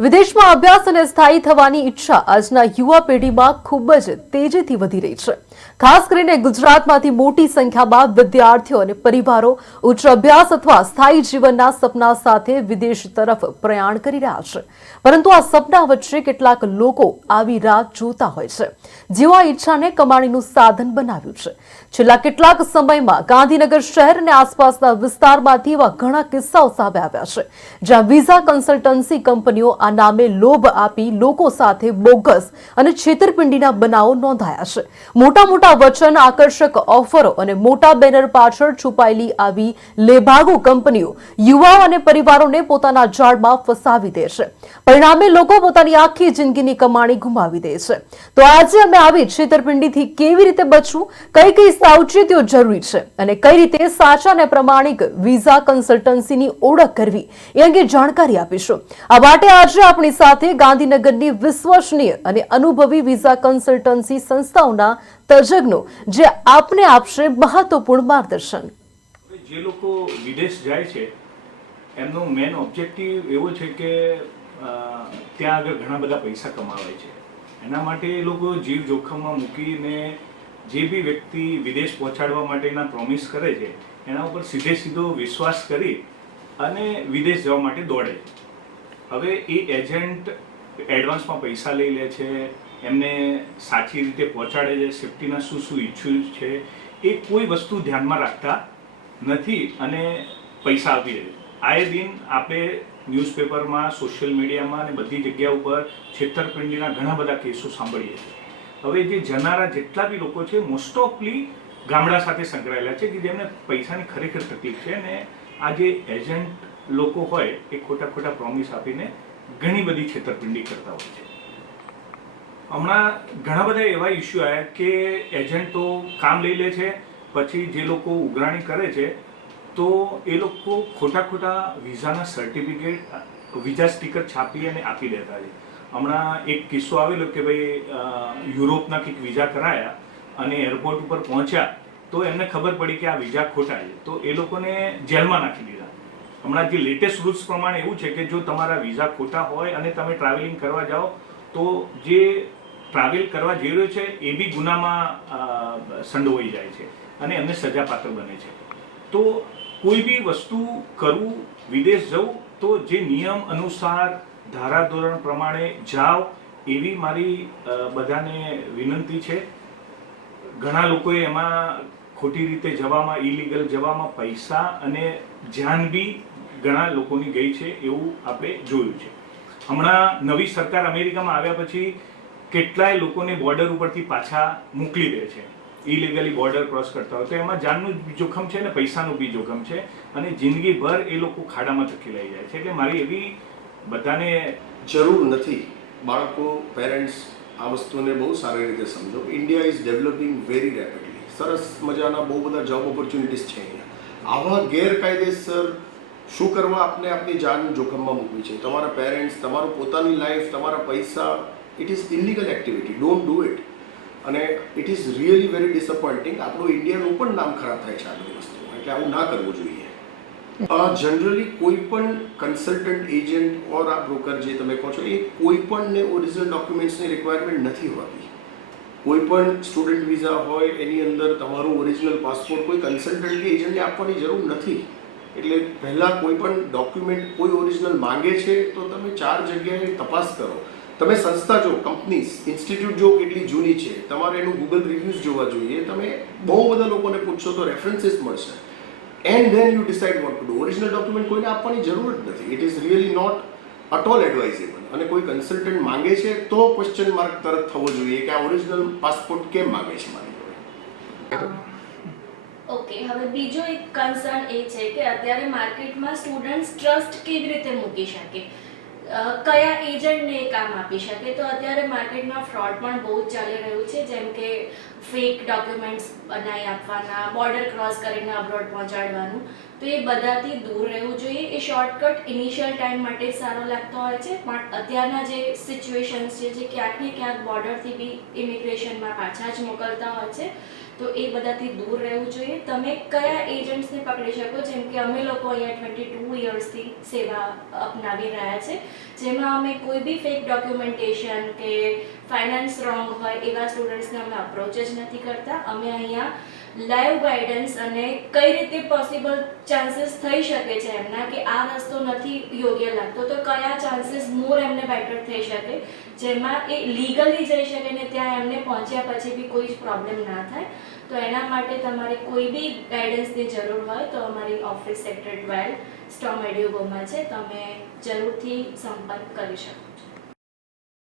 વિદેશમાં અભ્યાસ અને સ્થાયી થવાની ઈચ્છા આજના યુવા પેઢીમાં ખૂબ જ તેજીથી વધી રહી છે। ખાસ કરીને ગુજરાતમાંથી મોટી સંખ્યામાં વિદ્યાર્થીઓ અને પરિવારો ઉચ્ચ અભ્યાસ અથવા સ્થાયી જીવનના સપના સાથે વિદેશ તરફ પ્રયાણ કરી રહ્યા છે। પરંતુ આ સપના વચ્ચે કેટલાક લોકો આવી રાહ જોતા હોય છે, જેઓ આ ઈચ્છાને કમાણીનું સાધન બનાવ્યું છે। છેલ્લા કેટલાક સમયમાં ગાંધીનગર શહેર અને આસપાસના વિસ્તારમાંથી એવા ઘણા કિસ્સાઓ સામે આવ્યા છે, જ્યાં વિઝા કન્સલ્ટન્સી કંપનીઓ આ નામે લોભ આપી લોકો સાથે બોગસ અને છેતરપિંડીના બનાવો નોંધાયા છે। મોટા મોટા વચન, આકર્ષક ઓફરો અને મોટા બેનર પાછળ છુપાયેલી આવી લેભાગુ કંપનીઓ યુવાઓ અને પરિવારોને પોતાના જાળમાં ફસાવી દે છે। પરિણામે લોકો પોતાની આખી જિંદગીની કમાણી ગુમાવી દે છે। તો આજે અમે આવી છેતરપિંડીથી કેવી રીતે બચવું, કઈ કઈ સાવચેતીઓ જરૂરી છે અને કઈ રીતે સાચા અને પ્રમાણિક વિઝા કન્સલ્ટન્સીની ઓળખ કરવી એ અંગે જાણકારી આપીશું। આ માટે આજે આપણી સાથે ગાંધીનગરની વિશ્વસનીય અને અનુભવી વિઝા કન્સલ્ટન્સી સંસ્થાઓના તજજ્ઞો જે આપને આપશે મહત્વપૂર્ણ માર્ગદર્શન। જે લોકો વિદેશ જાય છે એમનો મેન ઓબ્જેક્ટિવ એવો છે કે ત્યાં આગળ ઘણા બધા પૈસા કમાવે છે। એના માટે એ લોકો જીવ જોખમમાં મૂકીને જે બી વ્યક્તિ વિદેશ પહોંચાડવા માટેના પ્રોમિસ કરે છે એના ઉપર સીધો વિશ્વાસ કરી અને વિદેશ જવા માટે દોડે છે। હવે એ એજન્ટ એડવાન્સમાં પૈસા લઈ લે છે, એમને સાચી રીતે પહોંચાડે છે, સેફ્ટીના શું ઇસ્યુઝ છે એ કોઈ વસ્તુ ધ્યાનમાં રાખતા નથી અને પૈસા આપી દે છે। આએ દિન આપણે ન્યૂઝપેપરમાં, સોશિયલ મીડિયામાં અને બધી જગ્યા ઉપર છેતરપિંડીના ઘણા બધા કેસો સાંભળીએ છીએ। હવે જે જનારા જેટલા બી લોકો છે મોસ્ટ ઓફલી ગામડા સાથે સંકળાયેલા છે કે જેમને પૈસાની ખરેખર તકલીફ છે અને આ જે એજન્ટ લોકો હોય એ ખોટા પ્રોમિસ આપીને ઘણી બધી છેતરપિંડી કરતા હોય છે। હમણાં ઘણા બધા એવા ઇસ્યુ આવ્યા કે એજન્ટો કામ લઈ લે છે, પછી જે લોકો ઉઘરાણી કરે છે તો એ લોકો ખોટા વિઝાના સર્ટિફિકેટ, વિઝા સ્ટીકર છાપી અને આપી દેતા છે। હમણાં એક કિસ્સો આવેલો કે ભાઈ યુરોપના કંઈક વિઝા કરાયા અને એરપોર્ટ ઉપર પહોંચ્યા તો એમને ખબર પડી કે આ વિઝા ખોટા છે તો એ લોકોને જેલમાં નાખી દીધા। હમણાં જે લેટેસ્ટ રૂલ્સ પ્રમાણે એવું છે કે જો તમારા વિઝા ખોટા હોય અને તમે ટ્રાવેલિંગ કરવા જાઓ તો જે ટ્રાવેલ કરવા જઈ રહ્યો છે એ બી ગુનામાં સંડોવાઈ જાય છે અને એમને સજાપાત્ર બને છે। તો કોઈ બી વસ્તુ કરવું, વિદેશ જવું તો જે નિયમ અનુસાર ધારાધોરણ પ્રમાણે જાઓ એવી મારી બધાને વિનંતી છે। ઘણા લોકોએ એમાં ખોટી રીતે જવામાં, ઇલીગલ જવામાં પૈસા અને જાન બી ઘણા લોકોની ગઈ છે એવું આપણે જોયું છે। હમણાં નવી સરકાર અમેરિકામાં આવ્યા પછી કેટલાય લોકોને બોર્ડર ઉપરથી પાછા મોકલી દે છે, ઇલીગલી બોર્ડર ક્રોસ કરતા હોય તો એમાં જાનનું જોખમ છે ને પૈસાનું બી જોખમ છે અને જિંદગીભર એ લોકો ખાડામાં ધકેલાઈ જાય છે। એટલે મારી એવી બધાને જરૂર નથી। બાળકો, પેરેન્ટ્સ આ વસ્તુને બહુ સારી રીતે સમજો। India is developing very rapidly. સરસ મજાના બહુ બધા જોબ ઓપોર્ચ્યુનિટીઝ છે અહીંયા। આવા ગેરકાયદેસર શું કરવા આપને આપની જાન જોખમમાં મૂકવી છે? તમારા પેરેન્ટ્સ, તમારું પોતાની લાઈફ, તમારા પૈસા, it is illegal activity, don't do it. અને it is really very disappointing. આપણું ઇન્ડિયાનું પણ નામ ખરાબ થાય છે આ બધી વસ્તુ, એટલે આવું ના કરવું જોઈએ। જનરલી કોઈ પણ કન્સલ્ટન્ટ એજન્ટ ઓર આ બ્રોકર જે તમે કહો છો એ કોઈ પણને ઓરિજિનલ ડોક્યુમેન્ટ્સની રિક્વાયરમેન્ટ નથી હોતી। કોઈ પણ સ્ટુડન્ટ વિઝા હોય એની અંદર તમારું ઓરિજિનલ પાસપોર્ટ કોઈ કન્સલ્ટન્ટ કે એજન્ટને આપવાની જરૂર નથી। એટલે પહેલાં કોઈ પણ ડોક્યુમેન્ટ કોઈ ઓરિજિનલ માંગે છે તો તમે 4 જગ્યાએ તપાસ કરો। તમે સંસ્થા જો, કંપનીઝ, ઇન્સ્ટિટ્યૂટ જો કેટલી જૂની છે, તમારે એનું ગૂગલ રિવ્યૂઝ જોવા જોઈએ। તમે બહુ બધા લોકોને પૂછશો તો રેફરન્સીસ મળશે and then you decide what to do. Original document કોઈને આપવાની જરૂર જ નથી। It is really not at all advisable. અને કોઈ કન્સલ્ટન્ટ માંગે છે તો ક્વેશ્ચન માર્ક તરત થવો જોઈએ કે આ ઓરિજિનલ પાસપોર્ટ કેમ માંગે છે મારી જોડે। ઓકે, હવે બીજો એક કન્સર્ન એ છે કે અત્યારે માર્કેટમાં સ્ટુડન્ટ્સ ટ્રસ્ટ કેવી રીતે મૂકી શકે, કયા એજન્ટને કામ આપી શકે? તો અત્યારે માર્કેટમાં ફ્રોડ પણ બહુ જ ચાલી રહ્યું છે, જેમ કે ફેક ડોક્યુમેન્ટ્સ બનાવી આપવાના, બોર્ડર ક્રોસ કરીને અબ્રોડ પહોંચાડવાનું। તો એ બધાથી દૂર રહેવું જોઈએ. એ શોર્ટકટ ઇનિશિયલ ટાઈમ માટે જ સારો લાગતો હોય છે, પણ અત્યારના જે સિચ્યુએશન્સ છે જે ક્યાંક ને ક્યાંક બોર્ડરથી બી ઇમિગ્રેશનમાં પાછા જ મોકલતા હોય છે, તો એ બધાથી દૂર રહેવું જોઈએ. તમે કયા એજન્ટ્સને પકડી શકો, જેમ કે અમે લોકો અહીંયા 22 યર્સથી સેવા અપનાવી રહ્યા છે, જેમાં અમે કોઈ બી ફેક ડોક્યુમેન્ટેશન કે ફાઇનાન્સ રોંગ હોય એવા સ્ટુડન્ટ્સને અમે અપ્રોચ જ નથી કરતા. અમે અહીંયા લાઈવ ગાઈડન્સ અને કઈ રીતે પોસિબલ ચાન્સીસ થઈ શકે છે એમના કે આ રસ્તો નથી યોગ્ય લાગતો તો કયા ચાન્સીસ મોર એમને બેટર થઈ શકે, જેમાં એ લીગલી જઈ શકે ને ત્યાં એમને પહોંચ્યા પછી બી કોઈ જ પ્રોબ્લેમ ના થાય. તો એના માટે તમારે કોઈ બી ગાઈડન્સની જરૂર હોય તો અમારી ઓફિસ સેક્ટર 12 સ્ટોમ એડ્યુગોમાં છે, તમે જરૂરથી સંપર્ક કરી શકો.